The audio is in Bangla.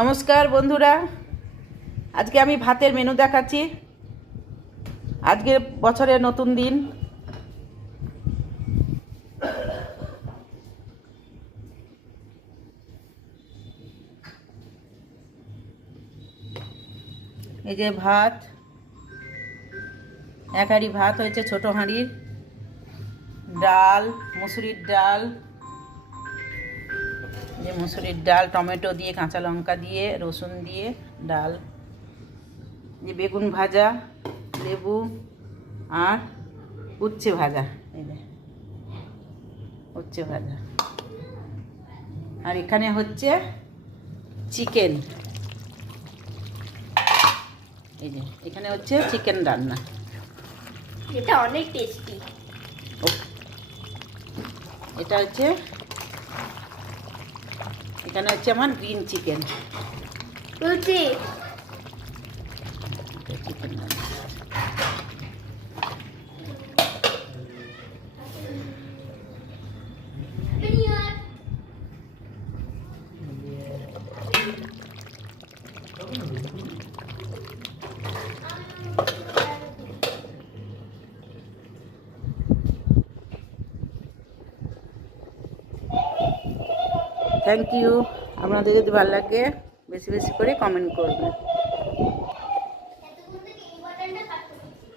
নমস্কার বন্ধুরা, আজকে আমি ভাতের মেনু দেখাচ্ছি। আজকে বছরের নতুন দিন। এই যে ভাত, এক হাঁড়ি ভাত হয়েছে ছোট হাঁড়ির। ডাল, মুসুরির ডাল, যে মুসুরির ডাল টমেটো দিয়ে, কাঁচা লঙ্কা দিয়ে, রসুন দিয়ে ডাল। যে বেগুন ভাজা, লেবু আর উচ্ছে ভাজা। এই যে উচ্ছে ভাজা। আর এখানে হচ্ছে চিকেন। এই যে এখানে হচ্ছে চিকেন রান্না, এটা অনেক টেস্টি। এটা হচ্ছে, এখানে হচ্ছে আমার গ্রিন চিকেন। বলছি চিকেন রান্না। Thank you. আপনাদের যদি ভালো লাগে বেশি বেশি করে কমেন্ট করবেন।